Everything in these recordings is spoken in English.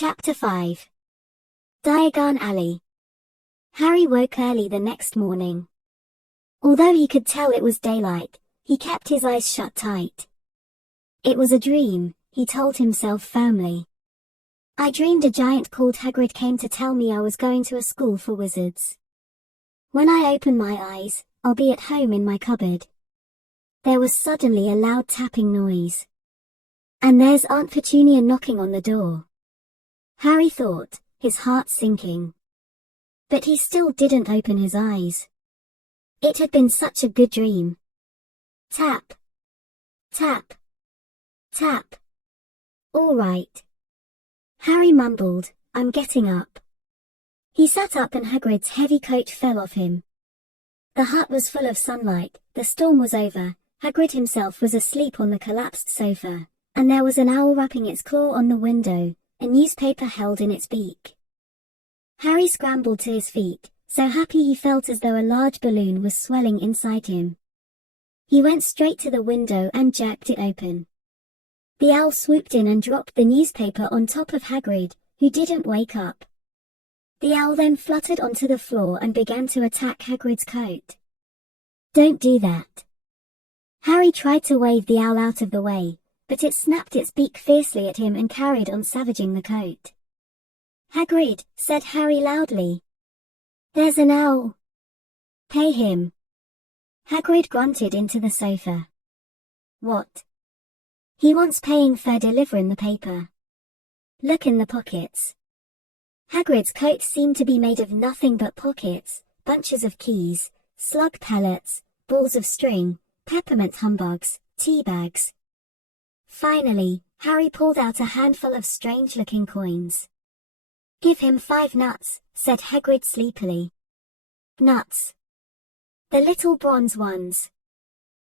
Chapter 5. Diagon Alley. Harry woke early the next morning. Although he could tell it was daylight, he kept his eyes shut tight. It was a dream, he told himself firmly. I dreamed a giant called Hagrid came to tell me I was going to a school for wizards. When I open my eyes, I'll be at home in my cupboard. There was suddenly a loud tapping noise. And there's Aunt Petunia knocking on the door. Harry thought, his heart sinking. But he still didn't open his eyes. It had been such a good dream. Tap. Tap. Tap. All right. Harry mumbled, I'm getting up. He sat up and Hagrid's heavy coat fell off him. The hut was full of sunlight, the storm was over, Hagrid himself was asleep on the collapsed sofa, and there was an owl rapping its claw on the window, a newspaper held in its beak. Harry scrambled to his feet, so happy he felt as though a large balloon was swelling inside him. He went straight to the window and jerked it open. The owl swooped in and dropped the newspaper on top of Hagrid, who didn't wake up. The owl then fluttered onto the floor and began to attack Hagrid's coat. Don't do that. Harry tried to wave the owl out of the way, but it snapped its beak fiercely at him and carried on savaging the coat. Hagrid, said Harry loudly. There's an owl. Pay him. Hagrid grunted into the sofa. What? He wants paying for delivering the paper. Look in the pockets. Hagrid's coat seemed to be made of nothing but pockets, bunches of keys, slug pellets, balls of string, peppermint humbugs, tea bags. Finally, Harry pulled out a handful of strange-looking coins. Give him 5 nuts, said Hagrid sleepily. Nuts. The little bronze ones.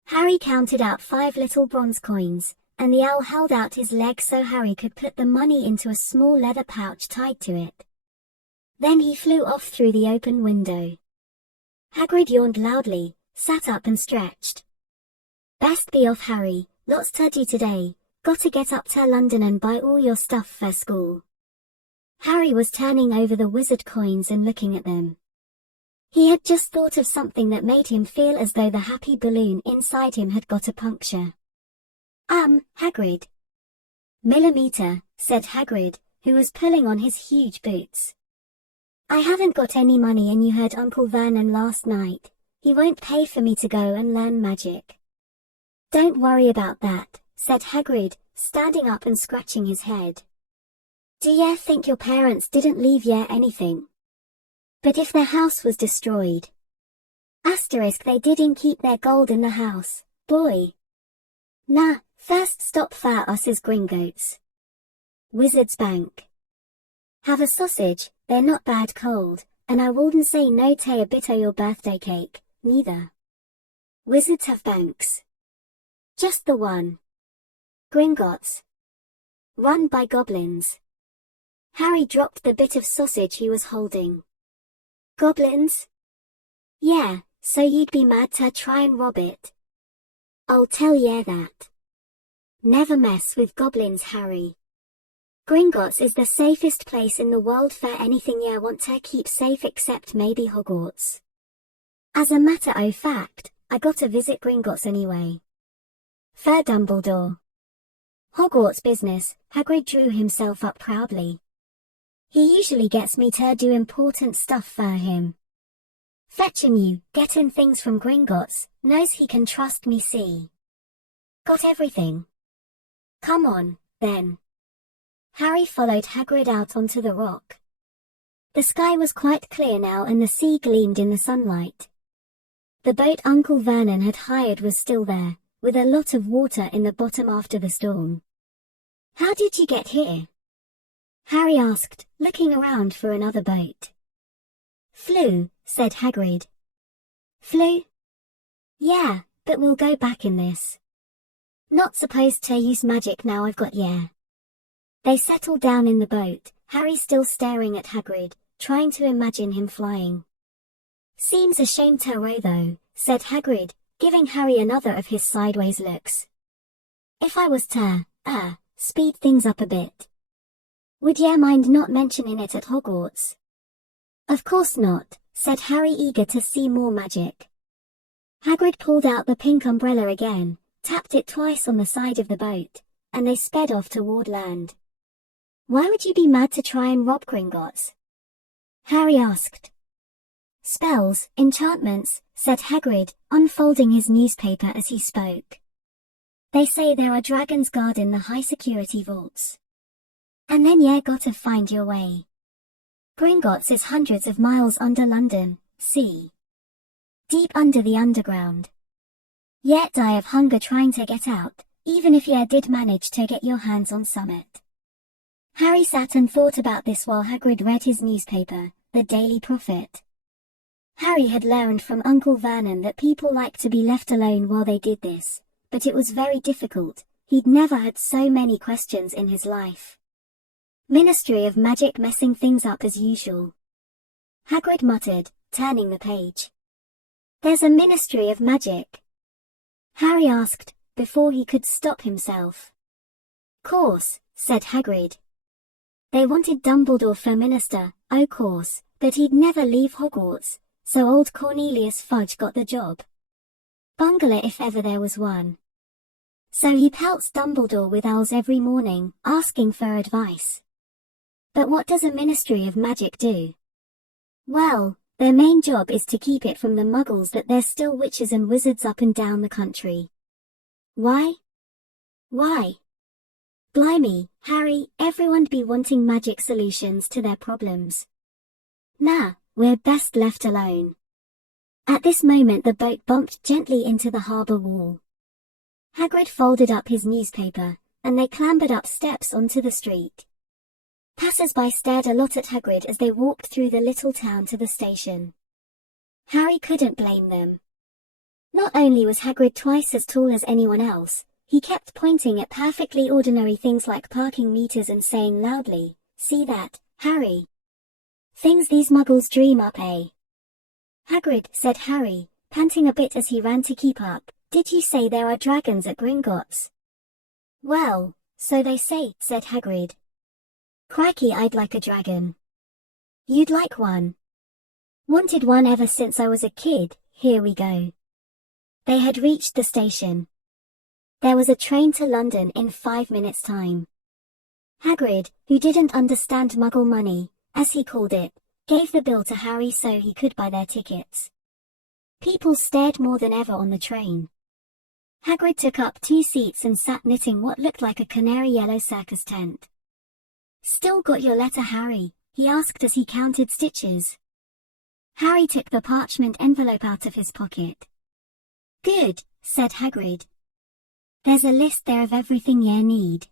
Harry counted out 5 little bronze coins, and the owl held out his leg so Harry could put the money into a small leather pouch tied to it. Then he flew off through the open window. Hagrid yawned loudly, sat up and stretched. Best be off, Harry, lots to do today, gotta get up to London and buy all your stuff for school. Harry was turning over the wizard coins and looking at them. He had just thought of something that made him feel as though the happy balloon inside him had got a puncture. Hagrid. Millimeter, said Hagrid, who was pulling on his huge boots. I haven't got any money and you heard Uncle Vernon last night. He won't pay for me to go and learn magic. Don't worry about that, said Hagrid, standing up and scratching his head. Do ye think your parents didn't leave ye anything? But if their house was destroyed. They didn't keep their gold in the house, boy. Nah, first stop for us as gringos. Wizard's Bank. Have a sausage, they're not bad cold, and I wouldn't say no to a bit o' your birthday cake, neither. Wizards have banks. Just the one. Gringotts. Run by goblins. Harry dropped the bit of sausage he was holding. Goblins? Yeah, so you'd be mad to try and rob it. I'll tell ye that. Never mess with goblins, Harry. Gringotts is the safest place in the world for anything ye want to keep safe except maybe Hogwarts. As a matter of fact, I got to visit Gringotts anyway. For Dumbledore. Hogwarts business, Hagrid drew himself up proudly. He usually gets me to do important stuff for him. Fetching you, getting things from Gringotts, knows he can trust me, see. Got everything? Come on, then. Harry followed Hagrid out onto the rock. The sky was quite clear now and the sea gleamed in the sunlight. The boat Uncle Vernon had hired was still there, with a lot of water in the bottom after the storm. How did you get here? Harry asked, looking around for another boat. Flew, said Hagrid. Flew? Yeah, but we'll go back in this. Not supposed to use magic now I've got yeah. They settled down in the boat, Harry still staring at Hagrid, trying to imagine him flying. Seems a shame to row though, said Hagrid, giving Harry another of his sideways looks. If I was to, speed things up a bit. Would ye mind not mentioning it at Hogwarts? Of course not, said Harry, eager to see more magic. Hagrid pulled out the pink umbrella again, tapped it twice on the side of the boat, and they sped off toward land. Why would you be mad to try and rob Gringotts? Harry asked. Spells, enchantments, said Hagrid, unfolding his newspaper as he spoke. They say there are dragons guarding the high-security vaults. And then ye gotta find your way. Gringotts is hundreds of miles under London, see. Deep under the underground. Ye'd die of hunger trying to get out, even if ye did manage to get your hands on summit. Harry sat and thought about this while Hagrid read his newspaper, the Daily Prophet. Harry had learned from Uncle Vernon that people liked to be left alone while they did this, but it was very difficult. He'd never had so many questions in his life. Ministry of Magic messing things up as usual. Hagrid muttered, turning the page. There's a Ministry of Magic? Harry asked, before he could stop himself. Course, said Hagrid. They wanted Dumbledore for minister, o' course, but he'd never leave Hogwarts, so old Cornelius Fudge got the job. Bungler if ever there was one. So he pelts Dumbledore with owls every morning, asking for advice. But what does a Ministry of Magic do? Well, their main job is to keep it from the muggles that there's still witches and wizards up and down the country. Why? Why? Blimey, Harry, everyone'd be wanting magic solutions to their problems. Nah, we're best left alone. At this moment the boat bumped gently into the harbour wall. Hagrid folded up his newspaper, and they clambered up steps onto the street. Passers-by stared a lot at Hagrid as they walked through the little town to the station. Harry couldn't blame them. Not only was Hagrid twice as tall as anyone else, he kept pointing at perfectly ordinary things like parking meters and saying loudly, "See that, Harry? Things these muggles dream up, eh?" Hagrid, said Harry, panting a bit as he ran to keep up, "did you say there are dragons at Gringotts?" "Well, so they say," said Hagrid. "Crikey, I'd like a dragon." "You'd like one?" "Wanted one ever since I was a kid, here we go." They had reached the station. There was a train to London in 5 minutes' time. Hagrid, who didn't understand Muggle money, as he called it, gave the bill to Harry so he could buy their tickets. People stared more than ever on the train. Hagrid took up 2 seats and sat knitting what looked like a canary yellow circus tent. "Still got your letter, Harry?" he asked as he counted stitches. Harry took the parchment envelope out of his pocket. "Good," said Hagrid. "There's a list there of everything you need."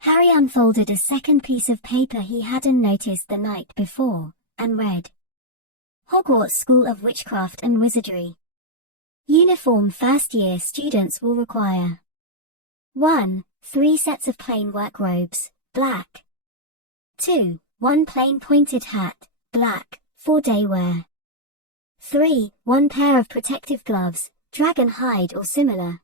Harry unfolded a second piece of paper he hadn't noticed the night before, and read. Hogwarts School of Witchcraft and Wizardry. Uniform first-year students will require 1. 3 sets of plain work robes, black. 2. 1 plain pointed hat, black, for day wear. 3. 1 pair of protective gloves, dragon hide or similar.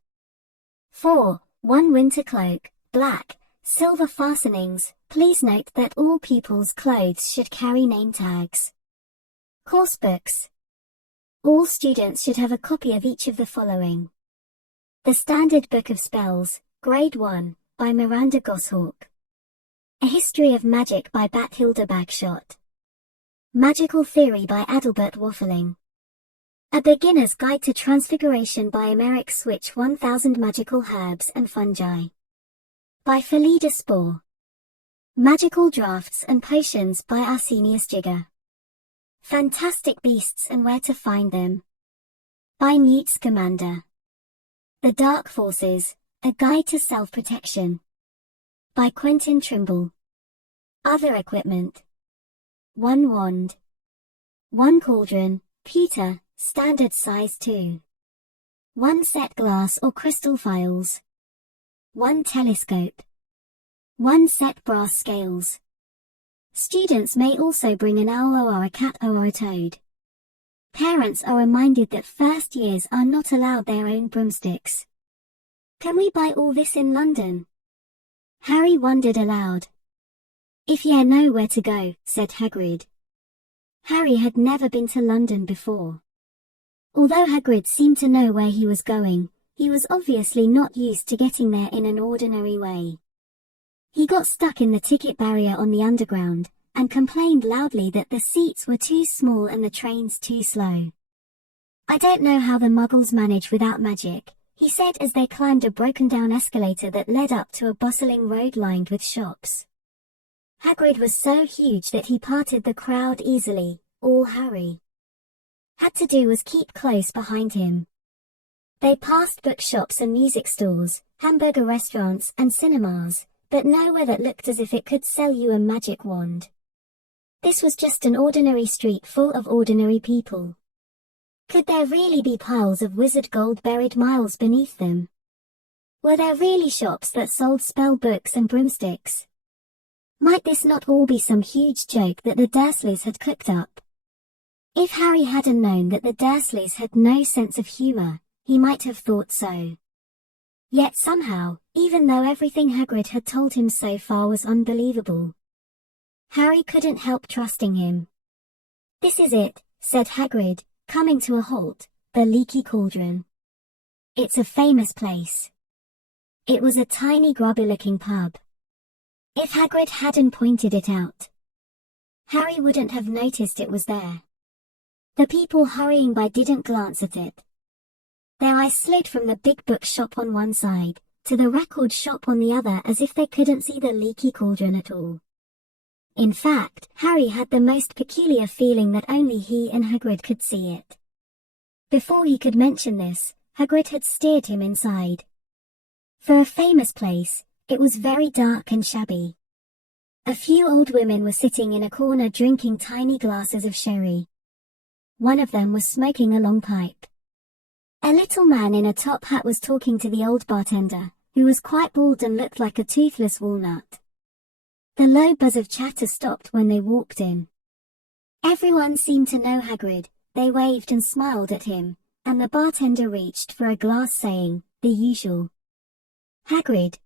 4. 1 winter cloak, black, silver fastenings. Please note that all pupils' clothes should carry name tags. Course books. All students should have a copy of each of the following. The Standard Book of Spells, Grade 1, by Miranda Goshawk. A History of Magic by Bathilda Bagshot. Magical Theory by Adalbert Waffling. A Beginner's Guide to Transfiguration by Emeric Switch 1000 Magical Herbs and Fungi. By Felida Spore. Magical Drafts and Potions by Arsenius Jigger. Fantastic Beasts and Where to Find Them. By Newt Scamander. The Dark Forces, A Guide to Self-Protection. By Quentin Trimble. Other Equipment. 1 Wand. 1 Cauldron, pewter, standard size 2. 1 set glass or crystal phials. 1 telescope. 1 set brass scales. Students may also bring an owl or a cat or a toad. Parents are reminded that first years are not allowed their own broomsticks. Can we buy all this in London? Harry wondered aloud. If ye know where to go, said Hagrid. Harry had never been to London before. Although Hagrid seemed to know where he was going, he was obviously not used to getting there in an ordinary way. He got stuck in the ticket barrier on the underground, and complained loudly that the seats were too small and the trains too slow. I don't know how the Muggles manage without magic, he said as they climbed a broken-down escalator that led up to a bustling road lined with shops. Hagrid was so huge that he parted the crowd easily. All Harry had to do was keep close behind him. They passed bookshops and music stores, hamburger restaurants and cinemas, but nowhere that looked as if it could sell you a magic wand. This was just an ordinary street full of ordinary people. Could there really be piles of wizard gold buried miles beneath them? Were there really shops that sold spell books and broomsticks? Might this not all be some huge joke that the Dursleys had cooked up? If Harry hadn't known that the Dursleys had no sense of humor, he might have thought so. Yet somehow, even though everything Hagrid had told him so far was unbelievable, Harry couldn't help trusting him. This is it, said Hagrid, coming to a halt, the Leaky Cauldron. It's a famous place. It was a tiny grubby-looking pub. If Hagrid hadn't pointed it out, Harry wouldn't have noticed it was there. The people hurrying by didn't glance at it. Their eyes slid from the big bookshop on one side, to the record shop on the other as if they couldn't see the Leaky Cauldron at all. In fact, Harry had the most peculiar feeling that only he and Hagrid could see it. Before he could mention this, Hagrid had steered him inside. For a famous place, it was very dark and shabby. A few old women were sitting in a corner drinking tiny glasses of sherry. One of them was smoking a long pipe. A little man in a top hat was talking to the old bartender, who was quite bald and looked like a toothless walnut. The low buzz of chatter stopped when they walked in. Everyone seemed to know Hagrid, they waved and smiled at him, and the bartender reached for a glass saying, the usual. Hagrid.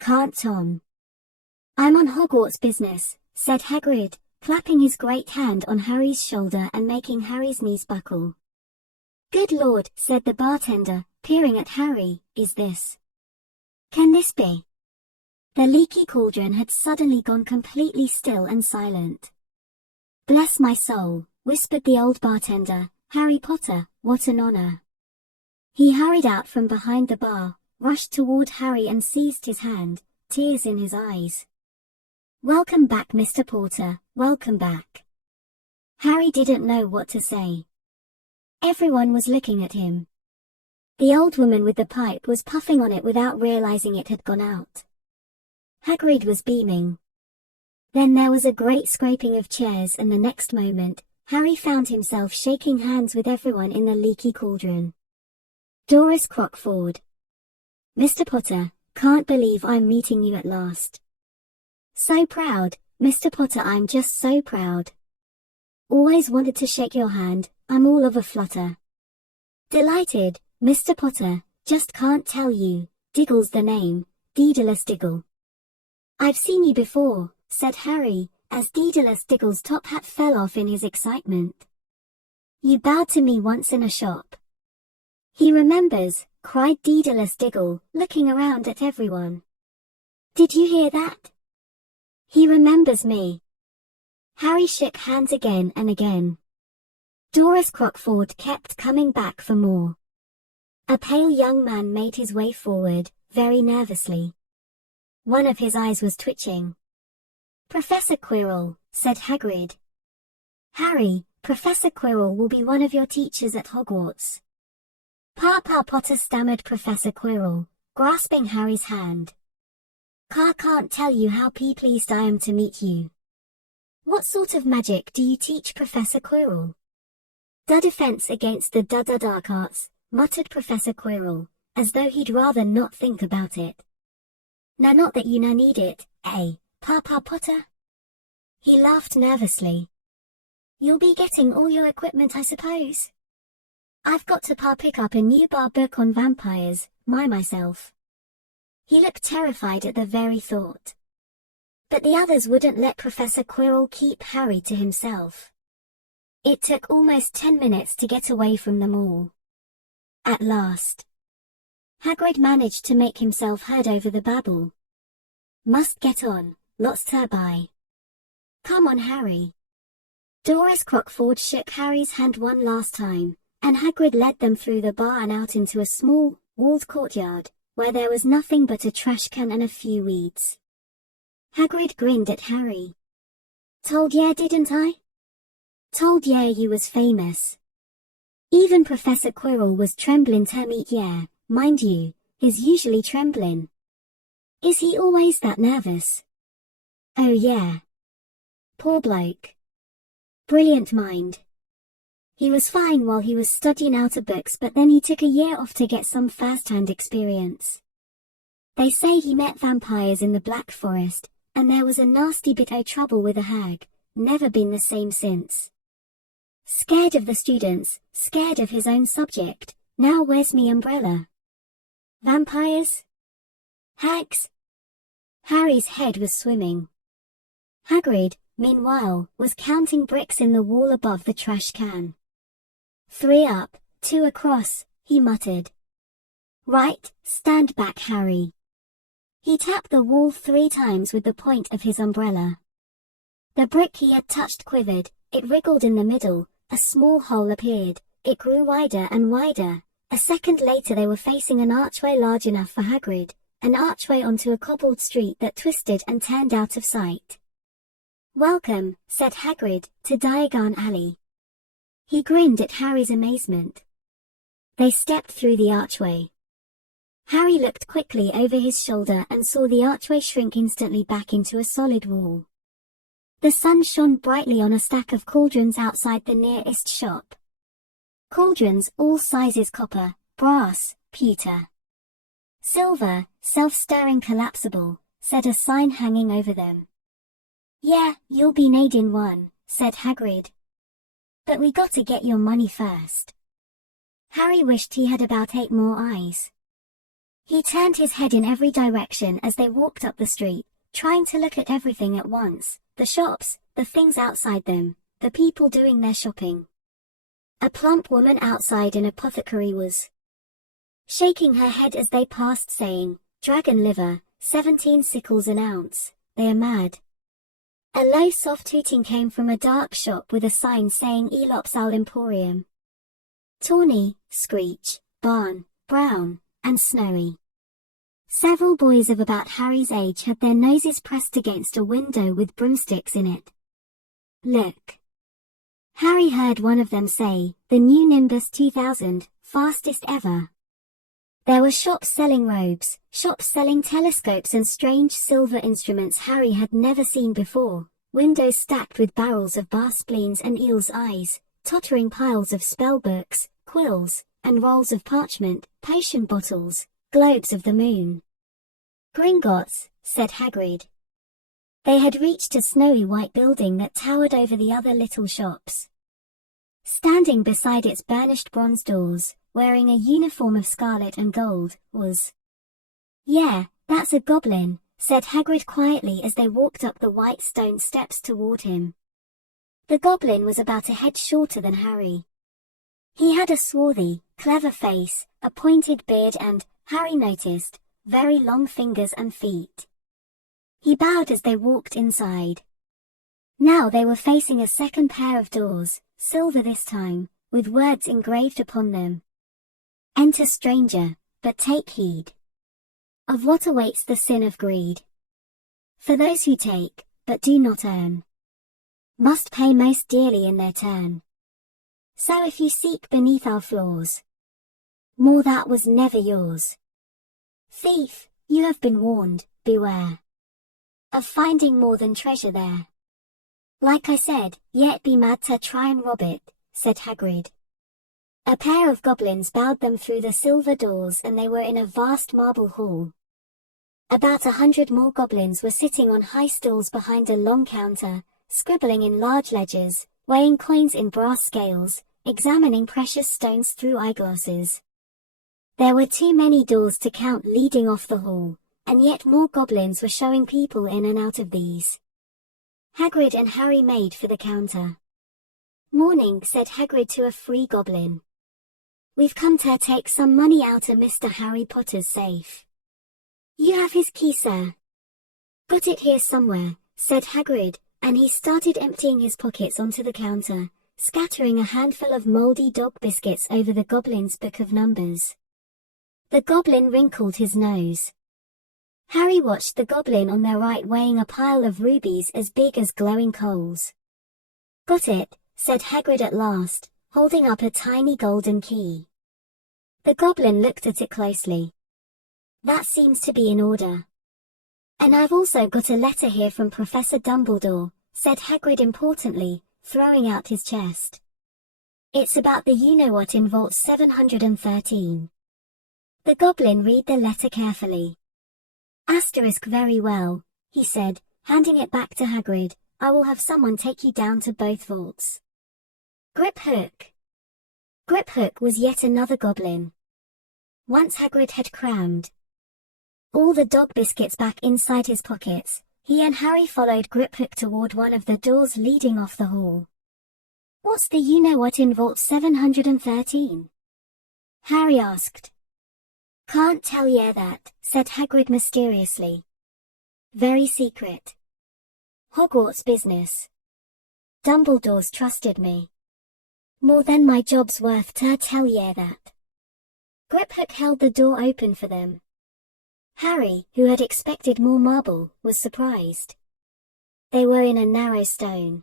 Can't Tom. I'm on Hogwarts business, said Hagrid, clapping his great hand on Harry's shoulder and making Harry's knees buckle. Good Lord, said the bartender, peering at Harry, is this? Can this be? The Leaky Cauldron had suddenly gone completely still and silent. Bless my soul, whispered the old bartender, Harry Potter, what an honor. He hurried out from behind the bar, rushed toward Harry and seized his hand, tears in his eyes. Welcome back, Mr. Potter, welcome back. Harry didn't know what to say. Everyone was looking at him. The old woman with the pipe was puffing on it without realizing it had gone out. Hagrid was beaming. Then there was a great scraping of chairs and the next moment, Harry found himself shaking hands with everyone in the Leaky Cauldron. Doris Crockford. Mr. Potter, can't believe I'm meeting you at last. So proud, Mr. Potter, I'm just so proud. Always wanted to shake your hand, I'm all of a flutter. Delighted, Mr. Potter, just can't tell you, Diggle's the name, Daedalus Diggle. I've seen you before, said Harry, as Daedalus Diggle's top hat fell off in his excitement. You bowed to me once in a shop. He remembers, cried Daedalus Diggle, looking around at everyone. Did you hear that? He remembers me. Harry shook hands again and again. Doris Crockford kept coming back for more. A pale young man made his way forward, very nervously. One of his eyes was twitching. Professor Quirrell, said Hagrid. Harry, Professor Quirrell will be one of your teachers at Hogwarts. Papa Potter, stammered Professor Quirrell, grasping Harry's hand. Can't tell you how pleased I am to meet you. What sort of magic do you teach, Professor Quirrell? The defense against the dark arts, muttered Professor Quirrell, as though he'd rather not think about it. Now not that you need it, eh, Papa Potter? He laughed nervously. You'll be getting all your equipment, I suppose? I've got to pick up a new book on vampires, myself. He looked terrified at the very thought. But the others wouldn't let Professor Quirrell keep Harry to himself. It took almost 10 minutes to get away from them all. At last, Hagrid managed to make himself heard over the babble. "Must get on, lots to buy. Come on, Harry." Doris Crockford shook Harry's hand one last time, and Hagrid led them through the bar and out into a small, walled courtyard, where there was nothing but a trash can and a few weeds. Hagrid grinned at Harry. "Told ya, didn't I? Told ya you was famous." Even Professor Quirrell was trembling to meet ya, mind you, he's usually trembling. Is he always that nervous? Oh yeah. Poor bloke. Brilliant mind. He was fine while he was studying out of books, but then he took a year off to get some first-hand experience. They say he met vampires in the Black Forest, and there was a nasty bit o' trouble with a hag, never been the same since. Scared of the students, scared of his own subject, now where's me umbrella? Vampires? Hags? Harry's head was swimming. Hagrid, meanwhile, was counting bricks in the wall above the trash can. 3 up, 2 across, he muttered. Right, stand back, Harry. He tapped the wall 3 times with the point of his umbrella. The brick he had touched quivered, it wriggled in the middle, a small hole appeared, it grew wider and wider. A second later they were facing an archway large enough for Hagrid, an archway onto a cobbled street that twisted and turned out of sight. "Welcome," said Hagrid, to Diagon Alley. He grinned at Harry's amazement. They stepped through the archway. Harry looked quickly over his shoulder and saw the archway shrink instantly back into a solid wall. The sun shone brightly on a stack of cauldrons outside the nearest shop. Cauldrons all sizes: copper, brass, pewter, silver, self-stirring, collapsible, said a sign hanging over them. "Yeah, you'll be needin' one," said Hagrid. "But we gotta get your money first." Harry wished he had about 8 more eyes. He turned his head in every direction as they walked up the street, trying to look at everything at once, the shops, the things outside them, the people doing their shopping. A plump woman outside an apothecary was shaking her head as they passed, saying, "Dragon liver, 17 sickles an ounce, they are mad." A low soft hooting came from a dark shop with a sign saying Elops Al Emporium. Tawny, Screech, Barn, Brown, and Snowy. Several boys of about Harry's age had their noses pressed against a window with broomsticks in it. "Look." Harry heard one of them say, "The new Nimbus 2000, fastest ever." There were shops selling robes, shops selling telescopes and strange silver instruments Harry had never seen before, windows stacked with barrels of bar spleens and eel's eyes, tottering piles of spell books, quills, and rolls of parchment, potion bottles, globes of the moon. "Gringotts," said Hagrid. They had reached a snowy white building that towered over the other little shops. Standing beside its burnished bronze doors, wearing a uniform of scarlet and gold, was... "Yeah, that's a goblin," said Hagrid quietly as they walked up the white stone steps toward him. The goblin was about a head shorter than Harry. He had a swarthy, clever face, a pointed beard and, Harry noticed, very long fingers and feet. He bowed as they walked inside. Now they were facing a second pair of doors, silver this time, with words engraved upon them. "Enter stranger, but take heed of what awaits the sin of greed. For those who take, but do not earn, must pay most dearly in their turn. So if you seek beneath our floors, more that was never yours. Thief, you have been warned, beware of finding more than treasure there. Like I said, yet be mad to try and rob it," said Hagrid. A pair of goblins bowed them through the silver doors and they were in a vast marble hall. About 100 more goblins were sitting on high stools behind a long counter, scribbling in large ledgers, weighing coins in brass scales, examining precious stones through eyeglasses. There were too many doors to count leading off the hall, and yet more goblins were showing people in and out of these. Hagrid and Harry made for the counter. "Morning," said Hagrid to a free goblin. "We've come to take some money out of Mr. Harry Potter's safe." "You have his key, sir." "Got it here somewhere," said Hagrid, and he started emptying his pockets onto the counter, scattering a handful of moldy dog biscuits over the goblin's book of numbers. The goblin wrinkled his nose. Harry watched the goblin on their right weighing a pile of rubies as big as glowing coals. "Got it," said Hagrid at last, holding up a tiny golden key. The goblin looked at it closely. "That seems to be in order." "And I've also got a letter here from Professor Dumbledore," said Hagrid importantly, throwing out his chest. "It's about the you-know-what in Vault 713. The goblin read the letter carefully. "Asterisk, very well," he said, handing it back to Hagrid. "I will have someone take you down to both vaults." Griphook. Griphook was yet another goblin. Once Hagrid had crammed all the dog biscuits back inside his pockets, he and Harry followed Griphook toward one of the doors leading off the hall. "What's the you-know-what in Vault 713? Harry asked. "Can't tell ye that," said Hagrid mysteriously. "Very secret. Hogwarts business. Dumbledore's trusted me more than my job's worth to tell ye that." Griphook held the door open for them. Harry, who had expected more marble, was surprised. They were in a narrow stone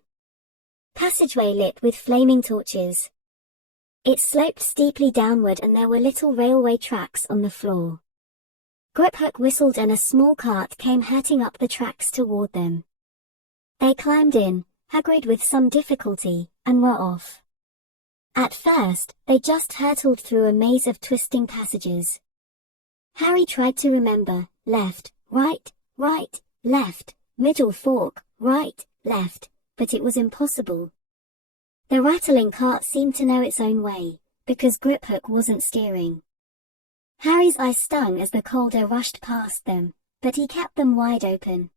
passageway lit with flaming torches. It sloped steeply downward and there were little railway tracks on the floor. Griphook whistled and a small cart came hurtling up the tracks toward them. They climbed in, Hagrid with some difficulty, and were off. At first, they just hurtled through a maze of twisting passages. Harry tried to remember: left, right, left, middle fork, right, left, but it was impossible. The rattling cart seemed to know its own way, because Griphook wasn't steering. Harry's eyes stung as the cold air rushed past them, but he kept them wide open.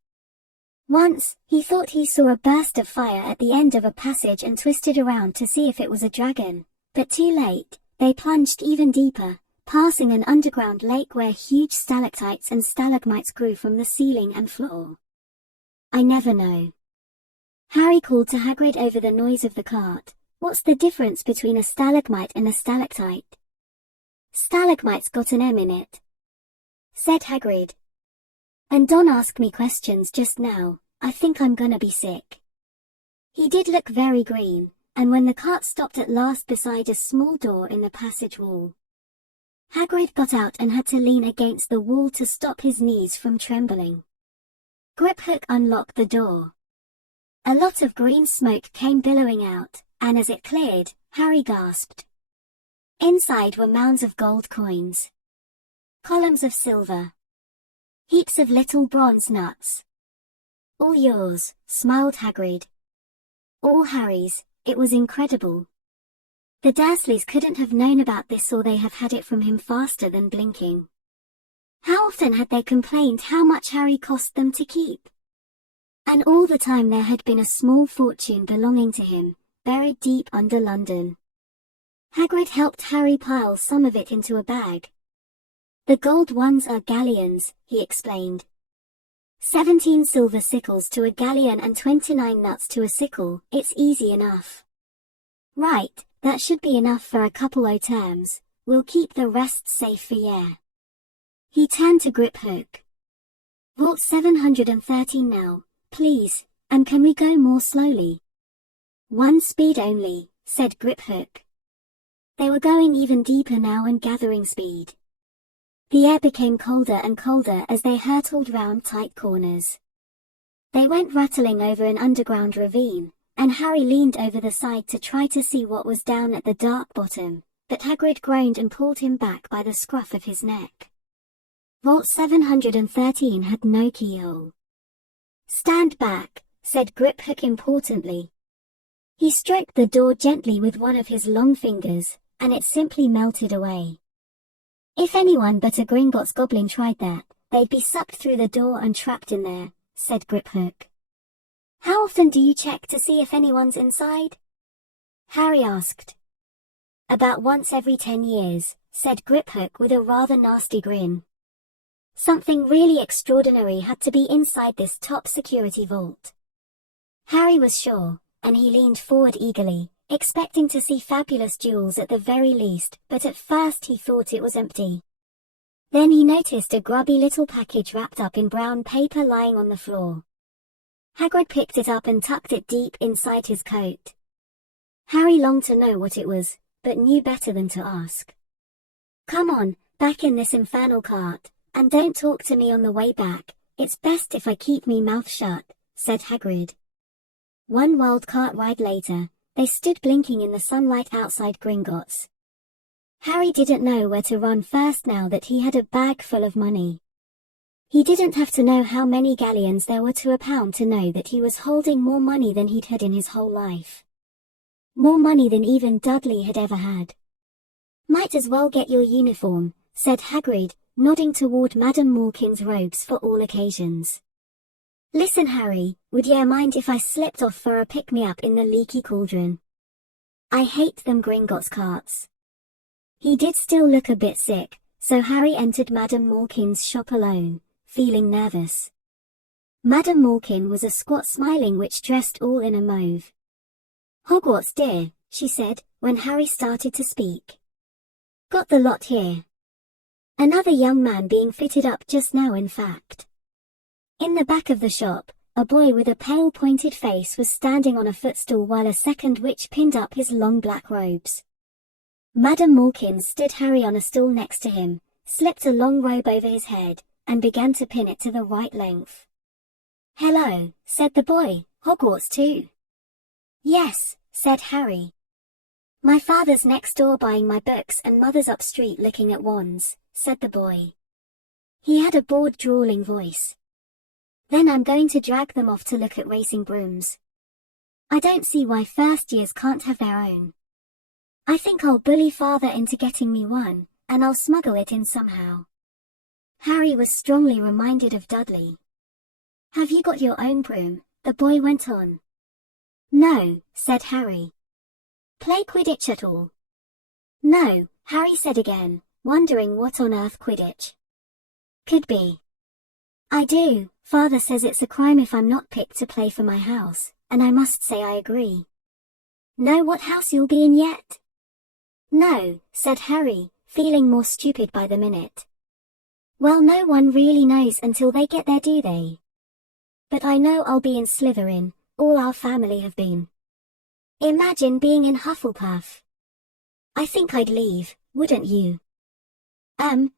Once, he thought he saw a burst of fire at the end of a passage and twisted around to see if it was a dragon, but too late, they plunged even deeper, passing an underground lake where huge stalactites and stalagmites grew from the ceiling and floor. "I never know." Harry called to Hagrid over the noise of the cart. "What's the difference between a stalagmite and a stalactite?" "Stalagmite's got an M in it," said Hagrid. "And don't ask me questions just now, I think I'm gonna be sick." He did look very green, and when the cart stopped at last beside a small door in the passage wall, Hagrid got out and had to lean against the wall to stop his knees from trembling. Griphook unlocked the door. A lot of green smoke came billowing out, and as it cleared, Harry gasped. Inside were mounds of gold coins, columns of silver, heaps of little bronze nuts. "All yours," smiled Hagrid. "All Harry's." It was incredible. The Dursleys couldn't have known about this, or they have had it from him faster than blinking. How often had they complained how much Harry cost them to keep? And all the time there had been a small fortune belonging to him, buried deep under London. Hagrid helped Harry pile some of it into a bag. "The gold ones are galleons," he explained. 17 silver sickles to a galleon and 29 nuts to a sickle. It's easy enough. "Right, that should be enough for a couple o' terms. We'll keep the rest safe for ye." He turned to Griphook. "Vault 713 now, please, and can we go more slowly?" "One speed only," said Griphook. They were going even deeper now and gathering speed. The air became colder and colder as they hurtled round tight corners. They went rattling over an underground ravine, and Harry leaned over the side to try to see what was down at the dark bottom, but Hagrid groaned and pulled him back by the scruff of his neck. Vault 713 had no keyhole. "Stand back," said Griphook importantly. He stroked the door gently with one of his long fingers, and it simply melted away. If anyone but a Gringotts goblin tried that, they'd be sucked through the door and trapped in there, said Griphook. How often do you check to see if anyone's inside? Harry asked. About once every 10 years, said Griphook with a rather nasty grin. Something really extraordinary had to be inside this top security vault. Harry was sure, and he leaned forward eagerly, expecting to see fabulous jewels at the very least, but at first he thought it was empty. Then he noticed a grubby little package wrapped up in brown paper lying on the floor. Hagrid picked it up and tucked it deep inside his coat. Harry longed to know what it was, but knew better than to ask. Come on, back in this infernal cart, and don't talk to me on the way back. It's best if I keep me mouth shut, said Hagrid. One wild cart ride later, they stood blinking in the sunlight outside Gringotts. Harry didn't know where to run first now that he had a bag full of money. He didn't have to know how many galleons there were to a pound to know that he was holding more money than he'd had in his whole life. More money than even Dudley had ever had. Might as well get your uniform, said Hagrid, nodding toward Madame Malkin's robes for all occasions. Listen, Harry, would you mind if I slipped off for a pick-me-up in the leaky cauldron? I hate them Gringotts carts. He did still look a bit sick, so Harry entered Madame Malkin's shop alone, feeling nervous. Madame Malkin was a squat smiling witch dressed all in a mauve. Hogwarts, dear, she said, when Harry started to speak. Got the lot here. Another young man being fitted up just now, in fact. In the back of the shop, a boy with a pale pointed face was standing on a footstool while a second witch pinned up his long black robes. Madame Malkin stood Harry on a stool next to him, slipped a long robe over his head, and began to pin it to the right length. Hello, said the boy, Hogwarts too? Yes, said Harry. My father's next door buying my books and mother's up street looking at wands, said the boy. He had a bored drawling voice. Then I'm going to drag them off to look at racing brooms. I don't see why first years can't have their own. I think I'll bully father into getting me one, and I'll smuggle it in somehow. Harry was strongly reminded of Dudley. Have you got your own broom? The boy went on. No, said Harry. Play Quidditch at all? No, Harry said again, wondering what on earth Quidditch could be. I do, father says it's a crime if I'm not picked to play for my house, and I must say I agree. Know what house you'll be in yet? No, said Harry, feeling more stupid by the minute. Well, no one really knows until they get there, do they? But I know I'll be in Slytherin, all our family have been. Imagine being in Hufflepuff. I think I'd leave, wouldn't you?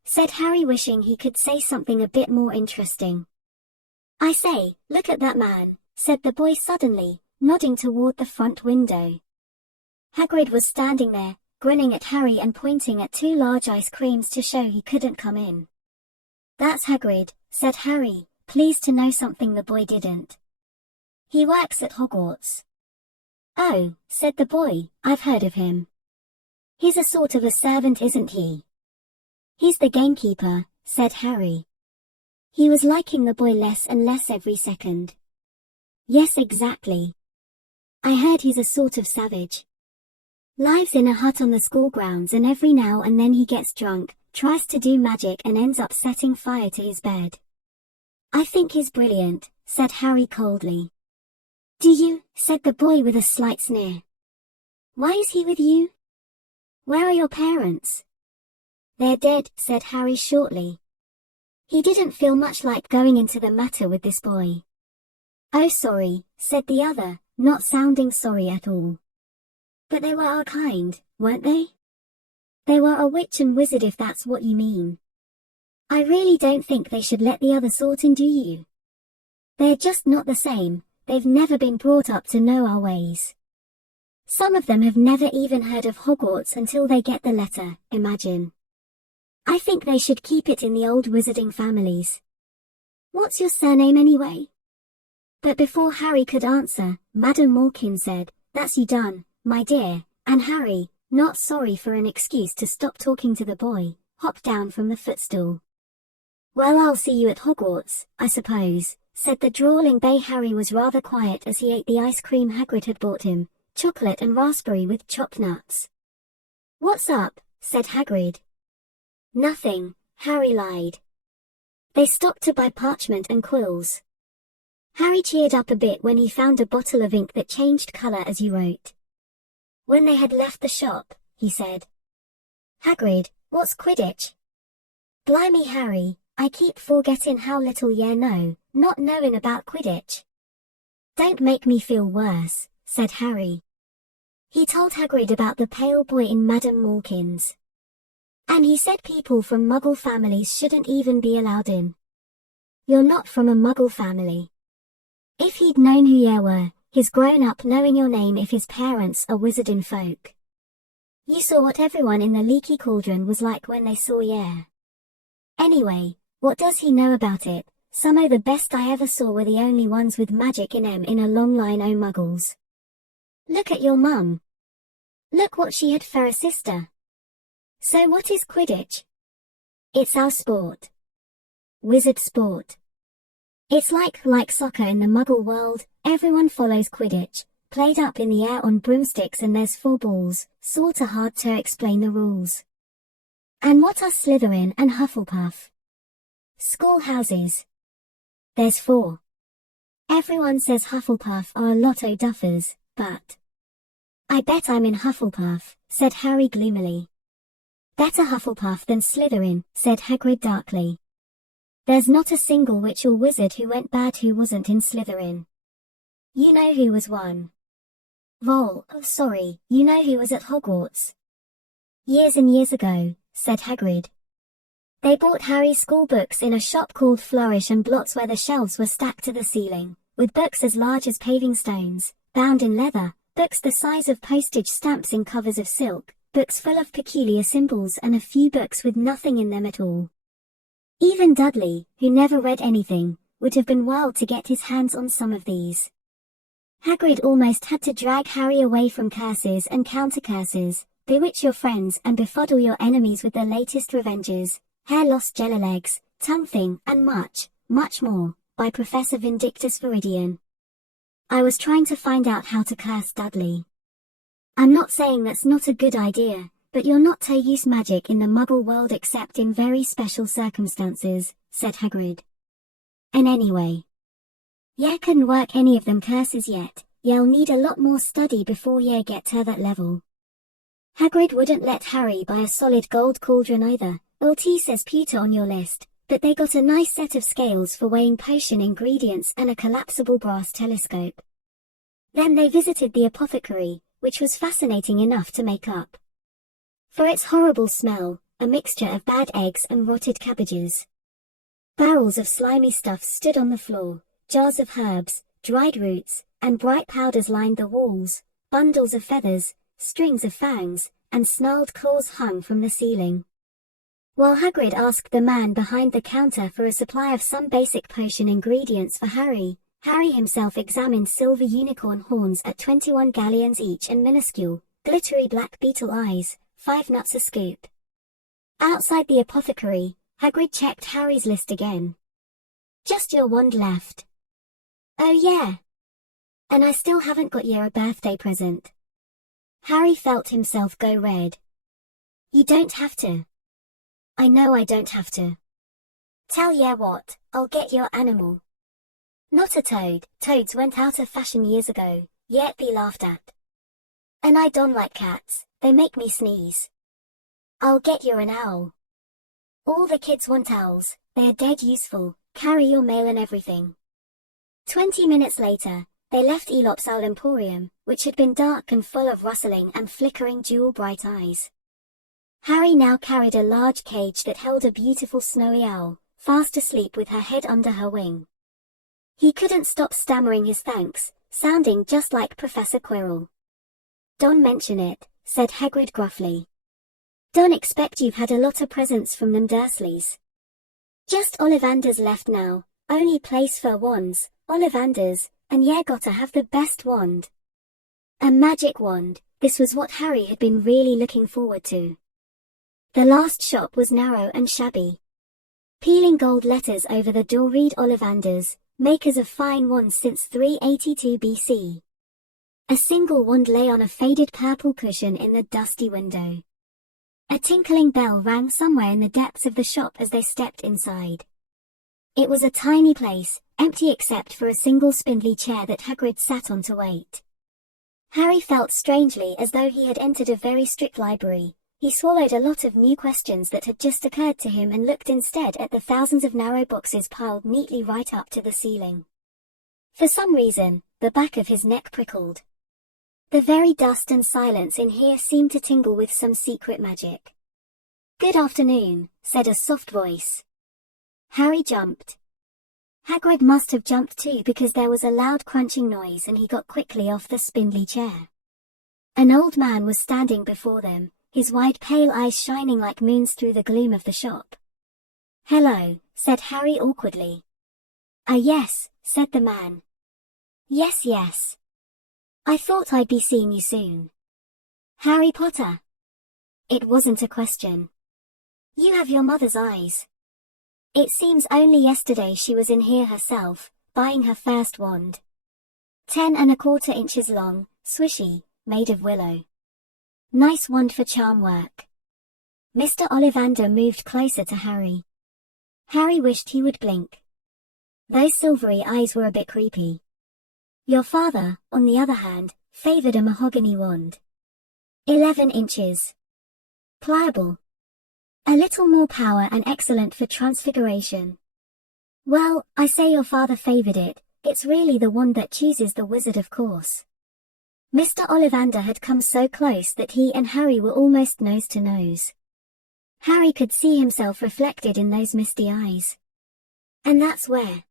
Said Harry, wishing he could say something a bit more interesting. I say, look at that man, said the boy suddenly, nodding toward the front window. Hagrid was standing there, grinning at Harry and pointing at two large ice creams to show he couldn't come in. That's Hagrid, said Harry, pleased to know something the boy didn't. He works at Hogwarts. Oh, said the boy, I've heard of him. He's a sort of a servant, isn't he? He's the gamekeeper, said Harry. He was liking the boy less and less every second. Yes, exactly. I heard he's a sort of savage. Lives in a hut on the school grounds, and every now and then he gets drunk, tries to do magic and ends up setting fire to his bed. I think he's brilliant, said Harry coldly. Do you? Said the boy with a slight sneer. Why is he with you? Where are your parents? They're dead, said Harry shortly. He didn't feel much like going into the matter with this boy. Oh, sorry, said the other, not sounding sorry at all. But they were our kind, weren't they? They were a witch and wizard, if that's what you mean. I really don't think they should let the other sort in, do you? They're just not the same, they've never been brought up to know our ways. Some of them have never even heard of Hogwarts until they get the letter, imagine. I think they should keep it in the old wizarding families. What's your surname anyway? But before Harry could answer, Madame Malkin said, That's you done, my dear, and Harry, not sorry for an excuse to stop talking to the boy, hopped down from the footstool. Well, I'll see you at Hogwarts, I suppose, said the drawling bay. Harry was rather quiet as he ate the ice cream Hagrid had bought him, chocolate and raspberry with chopped nuts. What's up? Said Hagrid. Nothing, Harry lied. They stopped to buy parchment and quills. Harry cheered up a bit when he found a bottle of ink that changed color as you wrote. When they had left the shop, he said, Hagrid, what's Quidditch? Blimey, Harry, I keep forgetting how little you know, not knowing about Quidditch. Don't make me feel worse, said Harry. He told Hagrid about the pale boy in Madame Malkin's. And he said people from Muggle families shouldn't even be allowed in. You're not from a Muggle family. If he'd known who you were, he's grown up knowing your name if his parents are wizarding folk. You saw what everyone in the Leaky Cauldron was like when they saw you. Anyway, what does he know about it? Some of the best I ever saw were the only ones with magic in 'em in a long line o' muggles. Look at your mum. Look what she had for a sister. So what is Quidditch? It's our sport. Wizard sport. It's like soccer in the Muggle world. Everyone follows Quidditch, played up in the air on broomsticks, and there's 4 balls, sorta hard to explain the rules. And what are Slytherin and Hufflepuff? Schoolhouses. There's 4. Everyone says Hufflepuff are a lot o' duffers, but I bet I'm in Hufflepuff, said Harry gloomily. Better Hufflepuff than Slytherin, said Hagrid darkly. There's not a single witch or wizard who went bad who wasn't in Slytherin. You know who was one. Sorry, you know who was at Hogwarts. Years and years ago, said Hagrid. They bought Harry's school books in a shop called Flourish and Blots, where the shelves were stacked to the ceiling, with books as large as paving stones, bound in leather, books the size of postage stamps in covers of silk, books full of peculiar symbols, and a few books with nothing in them at all. Even Dudley, who never read anything, would have been wild to get his hands on some of these. Hagrid almost had to drag Harry away from curses and counter-curses, bewitch your friends and befuddle your enemies with the latest revenges, hair loss, jellylegs, tongue thing, and much, much more, by Professor Vindictus Viridian. I was trying to find out how to curse Dudley. I'm not saying that's not a good idea, but you're not to use magic in the Muggle world except in very special circumstances, said Hagrid. And anyway, you couldn't work any of them curses yet. You'll need a lot more study before you get to that level. Hagrid wouldn't let Harry buy a solid gold cauldron either. Ulti says pewter on your list, but they got a nice set of scales for weighing potion ingredients and a collapsible brass telescope. Then they visited the apothecary, which was fascinating enough to make up for its horrible smell, a mixture of bad eggs and rotted cabbages. Barrels of slimy stuff stood on the floor, jars of herbs, dried roots, and bright powders lined the walls, bundles of feathers, strings of fangs, and snarled claws hung from the ceiling. While Hagrid asked the man behind the counter for a supply of some basic potion ingredients for Harry, Harry himself examined silver unicorn horns at 21 galleons each and minuscule, glittery black beetle eyes, 5 nuts a scoop. Outside the apothecary, Hagrid checked Harry's list again. Just your wand left. Oh yeah. And I still haven't got you a birthday present. Harry felt himself go red. You don't have to. I know I don't have to. Tell ya what, I'll get your animal. Not a toad. Toads went out of fashion years ago, yet be laughed at. And I don't like cats, they make me sneeze. I'll get you an owl. All the kids want owls, they are dead useful, carry your mail and everything. 20 minutes later, they left Elop's Owl Emporium, which had been dark and full of rustling and flickering jewel-bright eyes. Harry now carried a large cage that held a beautiful snowy owl, fast asleep with her head under her wing. He couldn't stop stammering his thanks, sounding just like Professor Quirrell. Don't mention it, said Hagrid gruffly. Don't expect you've had a lot of presents from them Dursleys. Just Ollivander's left now, only place for wands, Ollivander's, and yeah, gotta have the best wand. A magic wand, this was what Harry had been really looking forward to. The last shop was narrow and shabby. Peeling gold letters over the door read Ollivanders, makers of fine wands since 382 BC. A single wand lay on a faded purple cushion in the dusty window. A tinkling bell rang somewhere in the depths of the shop as they stepped inside. It was a tiny place, empty except for a single spindly chair that Hagrid sat on to wait. Harry felt strangely as though he had entered a very strict library. He swallowed a lot of new questions that had just occurred to him and looked instead at the thousands of narrow boxes piled neatly right up to the ceiling. For some reason, the back of his neck prickled. The very dust and silence in here seemed to tingle with some secret magic. "Good afternoon," said a soft voice. Harry jumped. Hagrid must have jumped too because there was a loud crunching noise and he got quickly off the spindly chair. An old man was standing before them, his wide pale eyes shining like moons through the gloom of the shop. "Hello," said Harry awkwardly. Yes," said the man. Yes. I thought I'd be seeing you soon." "Harry Potter?" It wasn't a question. "You have your mother's eyes. It seems only yesterday she was in here herself, buying her first wand. 10¼ inches long, swishy, made of willow. Nice wand for charm work." Mr. Ollivander moved closer to Harry. Harry wished he would blink. Those silvery eyes were a bit creepy. "Your father, on the other hand, favored a mahogany wand. 11 inches. Pliable. A little more power and excellent for transfiguration." "Well, I say your father favored it, it's really the wand that chooses the wizard, of course." Mr. Ollivander had come so close that he and Harry were almost nose to nose. Harry could see himself reflected in those misty eyes. "And that's where."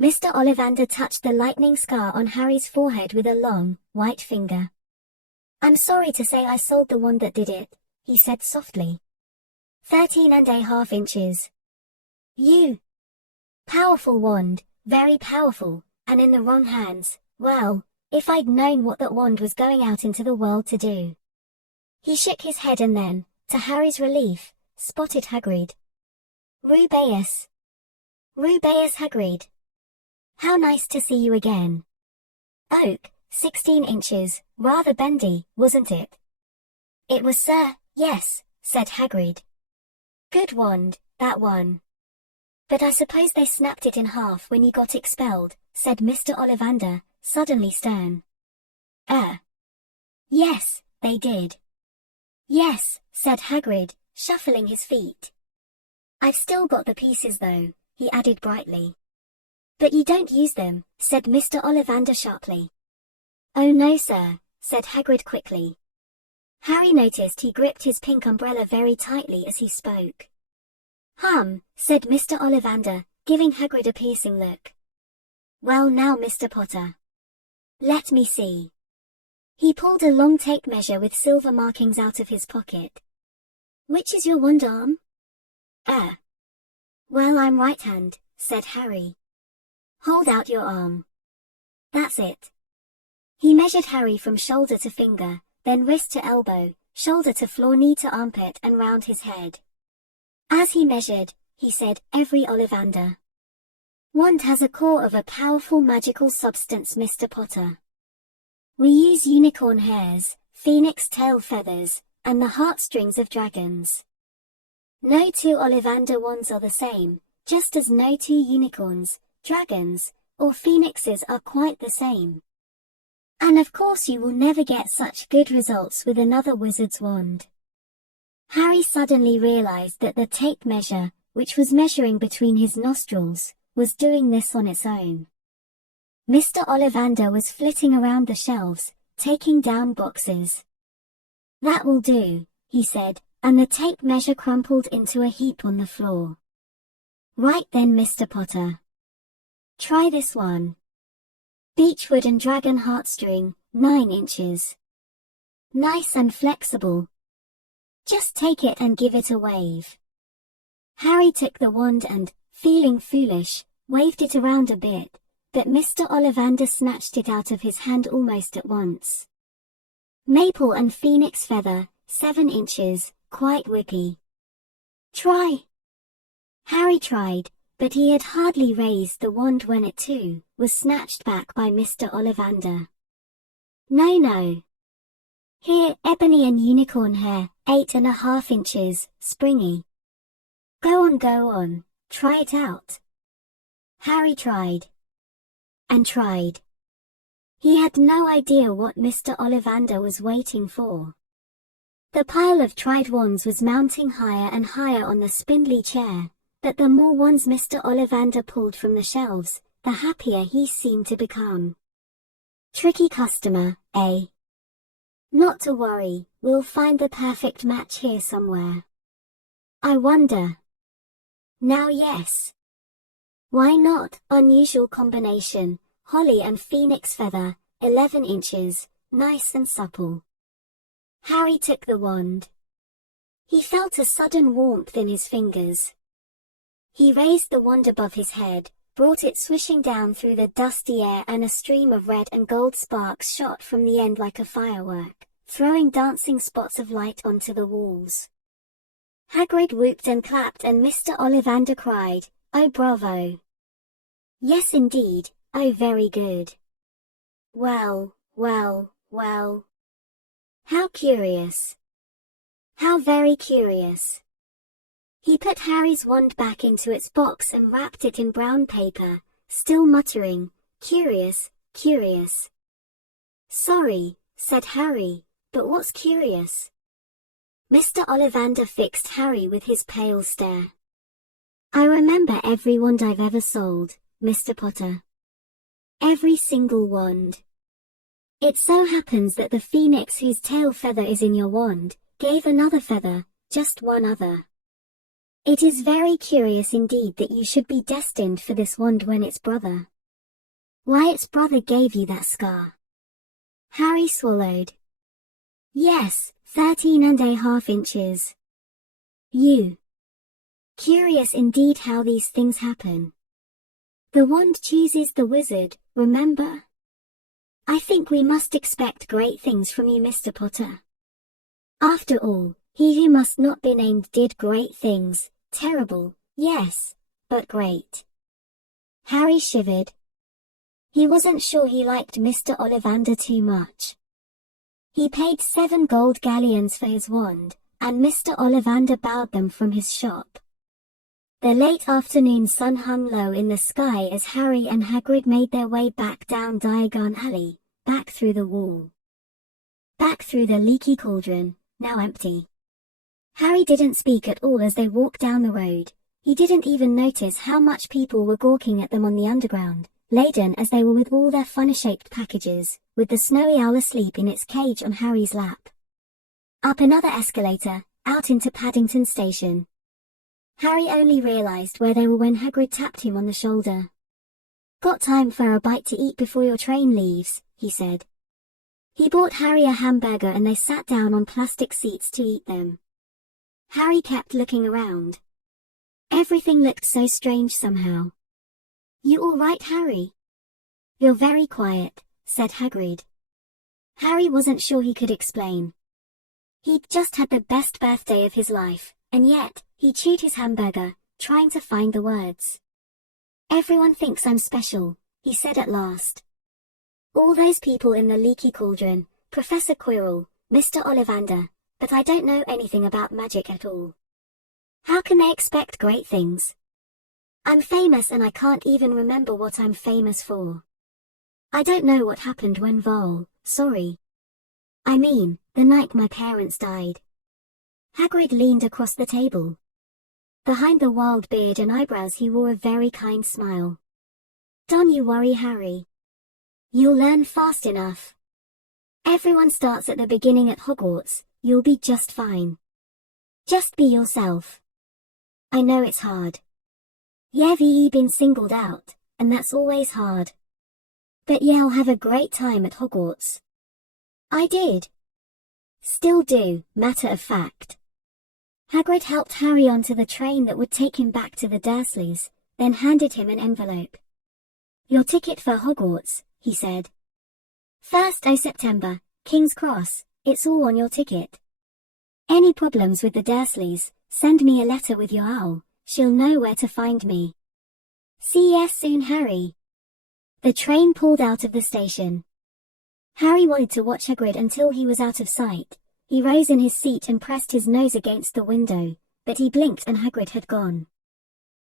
Mr. Ollivander touched the lightning scar on Harry's forehead with a long, white finger. "I'm sorry to say I sold the wand that did it," he said softly. 13½ inches. "You. Powerful wand, very powerful, and in the wrong hands. Well, if I'd known what that wand was going out into the world to do." He shook his head and then, to Harry's relief, spotted Hagrid. Rubeus Hagrid. How nice to see you again." "Oak, 16 inches, rather bendy, wasn't it?" "It was, sir, yes," said Hagrid. "Good wand, that one." "But I suppose they snapped it in half when you got expelled," said Mr. Ollivander, suddenly stern. Yes, they did." "Yes," said Hagrid, shuffling his feet. "I've still got the pieces though," he added brightly. "But you don't use them," said Mr. Ollivander sharply. "Oh no, sir," said Hagrid quickly. Harry noticed he gripped his pink umbrella very tightly as he spoke. Said Mr. Ollivander, giving Hagrid a piercing look. "Well now, Mr. Potter. Let me see." He pulled a long tape measure with silver markings out of his pocket. "Which is your wand arm?" "Well, I'm right-hand," said Harry. "Hold out your arm. That's it." He measured Harry from shoulder to finger, then wrist to elbow, shoulder to floor, knee to armpit and round his head. As he measured, he said, "Every Ollivander wand has a core of a powerful magical substance, Mr. Potter. We use unicorn hairs, phoenix tail feathers, and the heartstrings of dragons. No two Ollivander wands are the same, just as no two unicorns, dragons, or phoenixes are quite the same. And of course you will never get such good results with another wizard's wand." Harry suddenly realized that the tape measure, which was measuring between his nostrils, was doing this on its own. Mr. Ollivander was flitting around the shelves, taking down boxes. "That will do," he said, and the tape measure crumpled into a heap on the floor. "Right then, Mr. Potter. Try this one. Beechwood and dragon heartstring, 9 inches. Nice and flexible. Just take it and give it a wave." Harry took the wand and, feeling foolish, waved it around a bit, but Mr. Ollivander snatched it out of his hand almost at once. "Maple and phoenix feather, 7 inches, quite whippy. Try." Harry tried, but he had hardly raised the wand when it too was snatched back by Mr. Ollivander. No, no. Here, ebony and unicorn hair, 8.5 inches, springy. Go on, try it out. Harry tried. And tried. He had no idea what Mr. Ollivander was waiting for. The pile of tried wands was mounting higher and higher on the spindly chair, but the more wands Mr. Ollivander pulled from the shelves, the happier he seemed to become. Tricky customer, eh? Not to worry, we'll find the perfect match here somewhere. I wonder. Now yes. Why not? Unusual combination, holly and phoenix feather, 11 inches, nice and supple. Harry took the wand. He felt a sudden warmth in his fingers. He raised the wand above his head, brought it swishing down through the dusty air, and a stream of red and gold sparks shot from the end like a firework, throwing dancing spots of light onto the walls. Hagrid whooped and clapped, and Mr. Ollivander cried, "Oh bravo! Yes indeed, oh very good. Well, well, well. How curious. How very curious." He put Harry's wand back into its box and wrapped it in brown paper, still muttering, "Curious, curious." "Sorry," said Harry, "but what's curious?" Mr. Ollivander fixed Harry with his pale stare. "I remember every wand I've ever sold, Mr. Potter. Every single wand. It so happens that the phoenix whose tail feather is in your wand, gave another feather, just one other. It is very curious indeed that you should be destined for this wand when its brother. Why, its brother gave you that scar." Harry swallowed. "Yes, 13.5 inches. You. Curious indeed how these things happen. The wand chooses the wizard, remember? I think we must expect great things from you, Mr. Potter. After all, he who must not be named did great things, terrible, yes, but great." Harry shivered. He wasn't sure he liked Mr. Ollivander too much. He paid 7 gold galleons for his wand, and Mr. Ollivander bowed them from his shop. The late afternoon sun hung low in the sky as Harry and Hagrid made their way back down Diagon Alley, back through the wall. Back through the leaky cauldron, now empty. Harry didn't speak at all as they walked down the road. He didn't even notice how much people were gawking at them on the underground, laden as they were with all their funny-shaped packages, with the snowy owl asleep in its cage on Harry's lap. Up another escalator, out into Paddington Station. Harry only realized where they were when Hagrid tapped him on the shoulder. "Got time for a bite to eat before your train leaves," he said. He bought Harry a hamburger and they sat down on plastic seats to eat them. Harry kept looking around. Everything looked so strange somehow. "You all right, Harry?" "You're very quiet," said Hagrid. Harry wasn't sure he could explain. He'd just had the best birthday of his life, and yet, he chewed his hamburger, trying to find the words. "Everyone thinks I'm special," he said at last. "All those people in the leaky cauldron, Professor Quirrell, Mr. Ollivander, but I don't know anything about magic at all. How can they expect great things? I'm famous and I can't even remember what I'm famous for. I don't know what happened when sorry. I mean, the night my parents died." Hagrid leaned across the table. Behind the wild beard and eyebrows he wore a very kind smile. "Don't you worry, Harry. You'll learn fast enough. Everyone starts at the beginning at Hogwarts, you'll be just fine. Just be yourself. I know it's hard. You've been singled out, and that's always hard. But you'll have a great time at Hogwarts." "I did. Still do, matter of fact." Hagrid helped Harry onto the train that would take him back to the Dursleys, then handed him an envelope. "Your ticket for Hogwarts," he said. "1st of September, King's Cross, it's all on your ticket. Any problems with the Dursleys, send me a letter with your owl, She'll know where to find me. See you soon, Harry. The train pulled out of the station. Harry wanted to watch Hagrid until he was out of sight. He rose in his seat and pressed his nose against the window, but he blinked and Hagrid had gone.